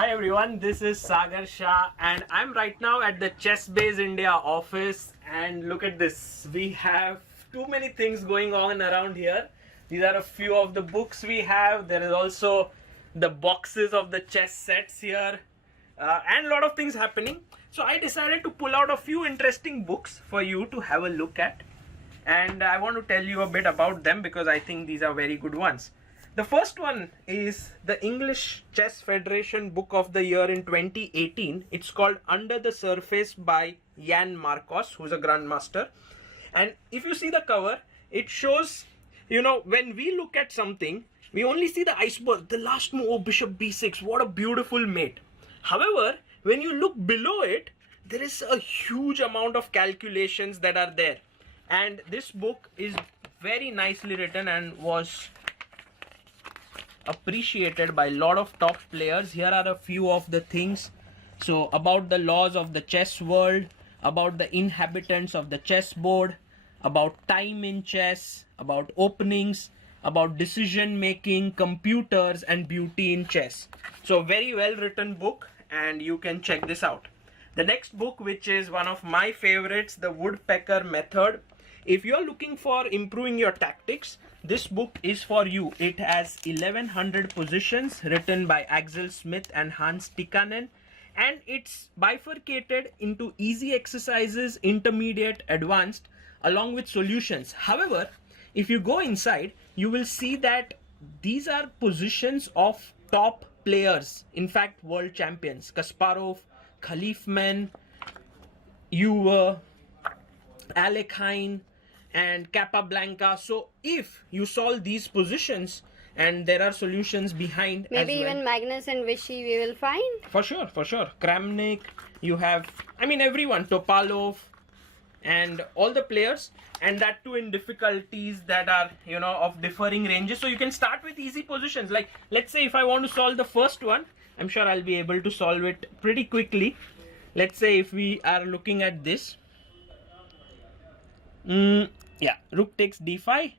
Hi everyone, this is Sagar Shah and I'm right now at the ChessBase India office, and look at this. We have too many things going on around here. These are a few of the books we have. There is also the boxes of the chess sets here and a lot of things happening. So I decided to pull out a few interesting books for you to have a look at, and I want to tell you a bit about them because I think these are very good ones. The first one is the English Chess Federation Book of the Year in 2018. It's called Under the Surface by Jan Marcos, who's a grandmaster. And if you see the cover, it shows, when we look at something, we only see the iceberg, the last move, oh, bishop b6, what a beautiful mate. However, when you look below it, there is a huge amount of calculations that are there. And this book is very nicely written and was appreciated by a lot of top players. Here are a few of the things. So about the laws of the chess world, about the inhabitants of the chessboard, about time in chess, about openings, about decision making, computers, and beauty in chess. So very well written book, and you can check this out. The next book, which is one of my favorites, the Woodpecker Method. If you're looking for improving your tactics, this book is for you. It has 1100 positions written by Axel Smith and Hans Tikkanen, and it's bifurcated into easy exercises, intermediate, advanced, along with solutions. However, if you go inside, you will see that these are positions of top players, in fact world champions: Kasparov, Khalifman, Ewer, Alekhine, and Capablanca. So if you solve these positions, and there are solutions behind, maybe as well. Even Magnus and Vichy we will find. For sure. Kramnik, you have, everyone, Topalov, and all the players, and that too in difficulties that are, of differing ranges. So you can start with easy positions. Like, let's say if I want to solve the first one, I'm sure I'll be able to solve it pretty quickly. Let's say if we are looking at this. Rook takes d5,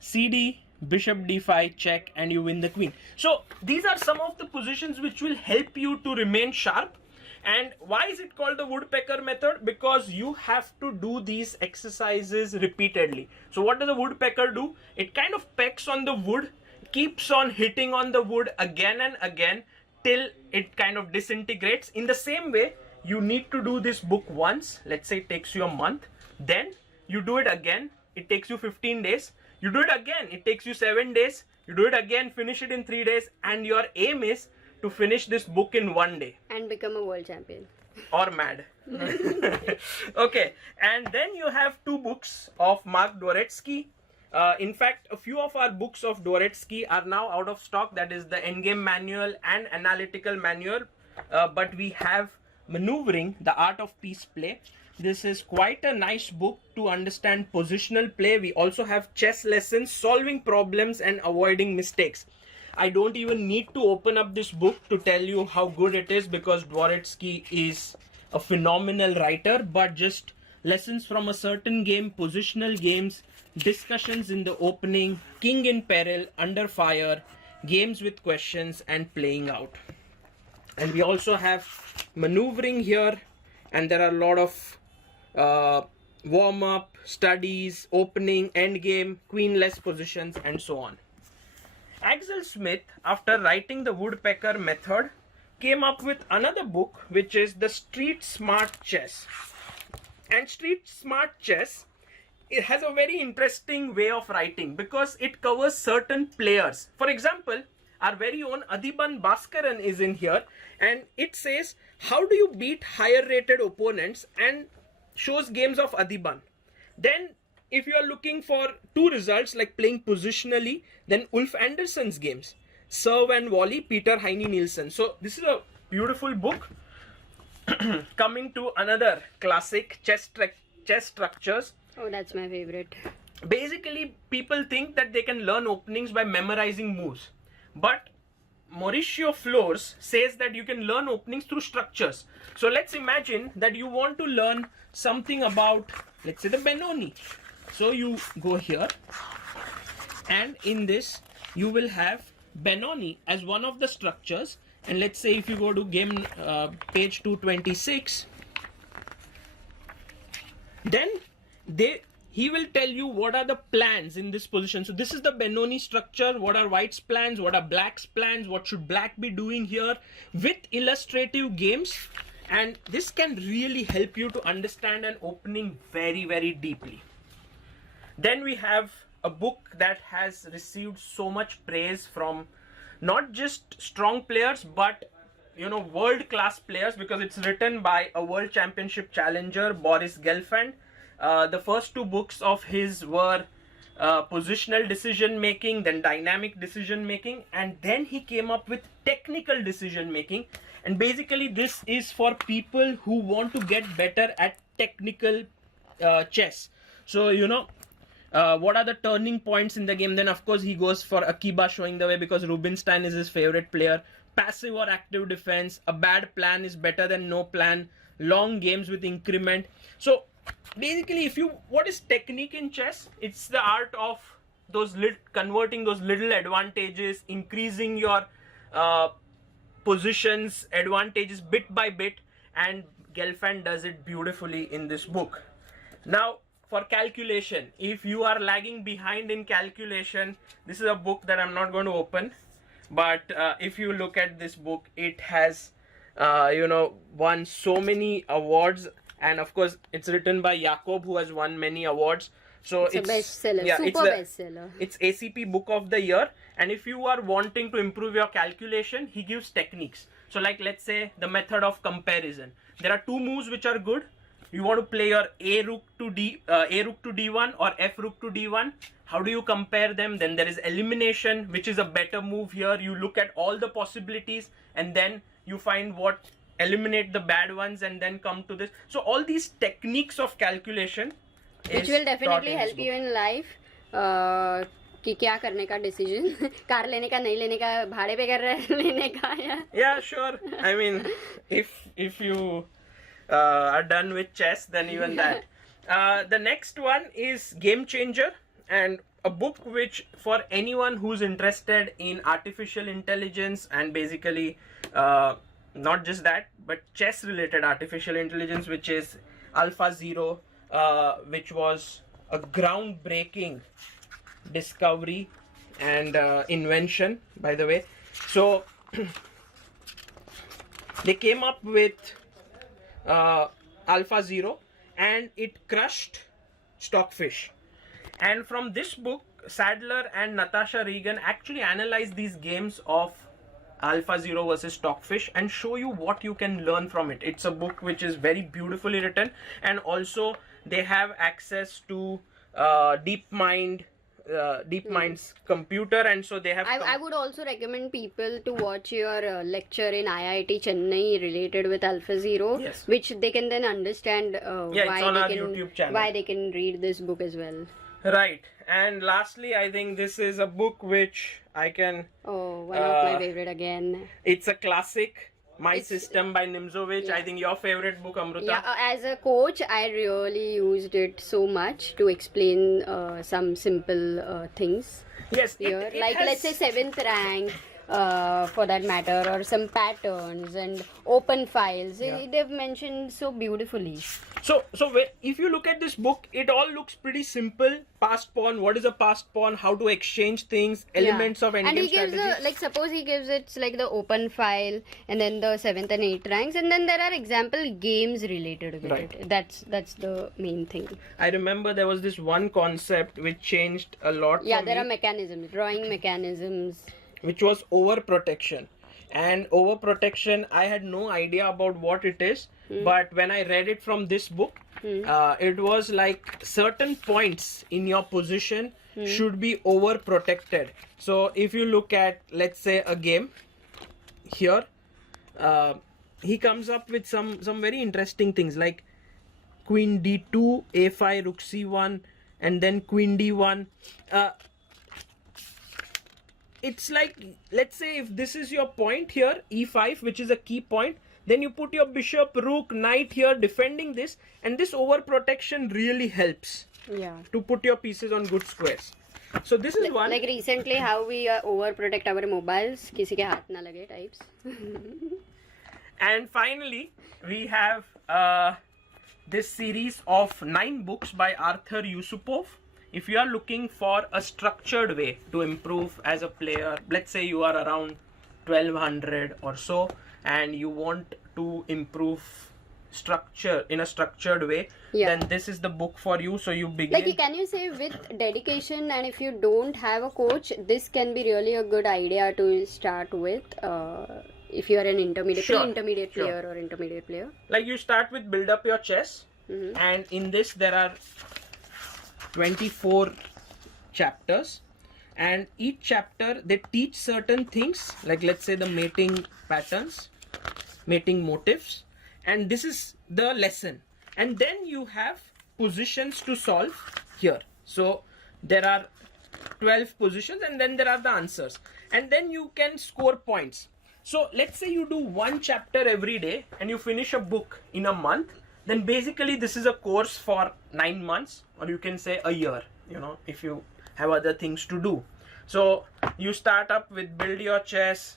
cd, bishop d5, check, and you win the queen. So these are some of the positions which will help you to remain sharp. And why is it called the Woodpecker Method? Because you have to do these exercises repeatedly. So what does the woodpecker do? It kind of pecks on the wood, keeps on hitting on the wood again and again till it kind of disintegrates. In the same way, you need to do this book once. Let's say it takes you a month. Then you do it again, it takes you 15 days. You do it again, it takes you 7 days. You do it again, finish it in 3 days. And your aim is to finish this book in 1 day. And become a world champion. Or mad. Okay, and then you have two books of Mark Dvoretsky. In fact, a few of our books of Dvoretsky are now out of stock. That is the Endgame Manual and Analytical Manual. But we have Maneuvring, The Art of Peace Play. This is quite a nice book to understand positional play. We also have chess lessons, solving problems and avoiding mistakes. I don't even need to open up this book to tell you how good it is, because Dvoretsky is a phenomenal writer. But just lessons from a certain game, positional games, discussions in the opening, king in peril, under fire, games with questions, and playing out. And we also have Maneuvering here, and there are a lot of warm-up, studies, opening, endgame, queen-less positions, and so on. Axel Smith, after writing the Woodpecker Method, came up with another book, which is the Street Smart Chess. And Street Smart Chess, it has a very interesting way of writing because it covers certain players. For example, our very own Adhiban Bhaskaran is in here, and it says how do you beat higher rated opponents, and shows games of Adhiban. Then if you are looking for two results like playing positionally, then Ulf Andersson's games, Serve and Volley, Peter Heine Nielsen. So this is a beautiful book. Coming to another classic, Chess Structures. Oh, that's my favorite. Basically, people think that they can learn openings by memorizing moves, but Mauricio Flores says that you can learn openings through structures. So let's imagine that you want to learn something about, let's say, the Benoni. So you go here, and in this you will have Benoni as one of the structures, And let's say if you go to game page 226, then he will tell you what are the plans in this position. So this is the Benoni structure. What are white's plans? What are black's plans? What should black be doing here? With illustrative games. And this can really help you to understand an opening very, very deeply. Then we have a book that has received so much praise from not just strong players, but world-class players, because it's written by a world championship challenger, Boris Gelfand. The first two books of his were positional decision making, then dynamic decision making, and then he came up with technical decision making. And basically this is for people who want to get better at technical chess. So what are the turning points in the game? Then of course he goes for Akiba showing the way, because Rubinstein is his favorite player. Passive or active defense, a bad plan is better than no plan, long games with increment. So basically, what is technique in chess? It's the art of converting those little advantages, increasing your positions, advantages bit by bit, and Gelfand does it beautifully in this book. Now, for calculation, if you are lagging behind in calculation, this is a book that I'm not going to open, but if you look at this book, it has won so many awards. And of course, it's written by Jakob, who has won many awards. So it's a bestseller, bestseller. It's ACP Book of the Year. And if you are wanting to improve your calculation, he gives techniques. So like, let's say the method of comparison. There are two moves which are good. You want to play your A rook to D1 or F rook to D1. How do you compare them? Then there is elimination, which is a better move here. You look at all the possibilities and then you find what eliminate the bad ones and then come to this. So all these techniques of calculation, which will definitely help you in life. कि क्या करने का decision, car लेने का, नहीं लेने का, भाड़े पे कर लेने का, या? Yeah, sure. I mean, if you are done with chess, then even that. The next one is Game Changer, and a book which for anyone who's interested in artificial intelligence and basically not just that, but chess related artificial intelligence, which is AlphaZero, which was a groundbreaking discovery and invention, by the way. So they came up with AlphaZero and it crushed Stockfish. And from this book, Sadler and Natasha Regan actually analyze these games of AlphaZero versus Stockfish and show you what you can learn from it. It's a book which is very beautifully written, and also they have access to DeepMind's computer, and so they have. I would also recommend people to watch your lecture in IIT Chennai related with AlphaZero, yes, which they can then understand why they can read this book as well. Right. And lastly, I think this is a book which I can... Oh, one of my favorite again. It's a classic, My System by Nimzowitsch. Yeah. I think your favorite book, Amruta. Yeah, as a coach, I really used it so much to explain some simple things. Yes. Here. Let's say 7th rank, for that matter, or some patterns and open files. Yeah. They've mentioned so beautifully. So if you look at this book, it all looks pretty simple. Passed pawn, what is a passed pawn, how to exchange things, elements of endgame and he gives strategy. suppose he gives it like the open file and then the 7th and 8th ranks, and then there are example games related with it. That's the main thing. I remember there was this one concept which changed a lot. Yeah, there are mechanisms, drawing mechanisms. Which was overprotection. And overprotection, I had no idea about what it is. But when I read it from this book, it was like certain points in your position should be overprotected. So if you look at, let's say, a game here, he comes up with some very interesting things like Queen D2, A5, Rook C1, and then Queen D1. It's like, let's say if this is your point here, E5, which is a key point, then you put your bishop, rook, knight here defending this, and this overprotection really helps Yeah. to put your pieces on good squares. So this is one. Like recently, how we overprotect our mobiles, किसी के हाथ ना लगे types. And finally, we have this series of 9 books by Artur Yusupov. If you are looking for a structured way to improve as a player, let's say you are around 1200 or so, and you want to improve structure in a structured way, then this is the book for you. So you begin. Like, can you say with dedication, and if you don't have a coach, this can be really a good idea to start with. If you are an intermediate, pre-intermediate player or intermediate player. Like, you start with build up your chess, and in this there are 24 chapters, and each chapter they teach certain things, like let's say the mating patterns, mating motifs, and this is the lesson. And then you have positions to solve here. So there are 12 positions, and then there are the answers, and then you can score points. So let's say you do one chapter every day and you finish a book in a month, then basically this is a course for 9 months, or you can say a year, you know, if you have other things to do. So you start up with build your chess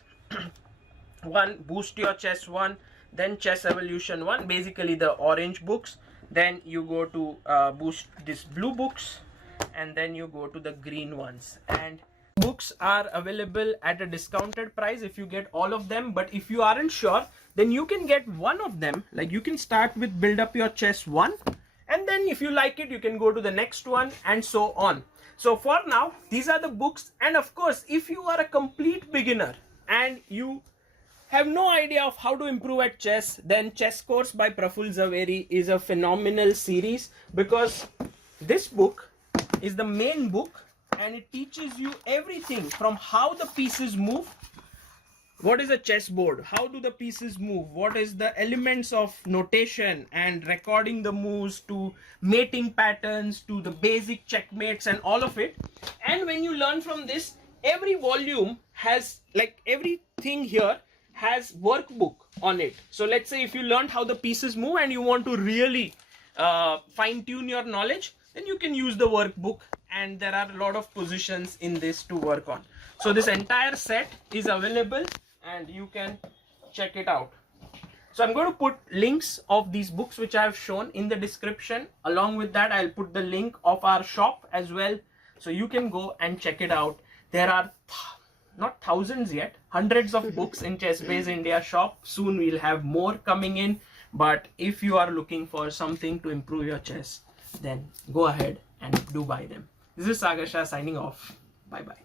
1, boost your chess 1, then chess evolution 1, basically the orange books. Then you go to boost these blue books, and then you go to the green ones. And books are available at a discounted price if you get all of them, but if you aren't sure, then you can get one of them. Like, you can start with build up your chess 1, and then if you like it, you can go to the next one, and so on. So for now, these are the books. And of course, if you are a complete beginner and you have no idea of how to improve at chess, then Chess Course by Praful Zaveri is a phenomenal series, because this book is the main book, and it teaches you everything from how the pieces move, what is a chessboard, how do the pieces move, what is the elements of notation and recording the moves, to mating patterns, to the basic checkmates and all of it. And when you learn from this, every volume has, like, everything here has workbook on it. So let's say if you learned how the pieces move and you want to really fine tune your knowledge, then you can use the workbook, and there are a lot of positions in this to work on. So this entire set is available and you can check it out. So I'm going to put links of these books which I have shown in the description. Along with that, I'll put the link of our shop as well, so you can go and check it out. There are not thousands yet, hundreds of books in ChessBase India Shop. Soon we'll have more coming in, but if you are looking for something to improve your chess, then go ahead and do buy them. This is Sagar Shah signing off. Bye bye.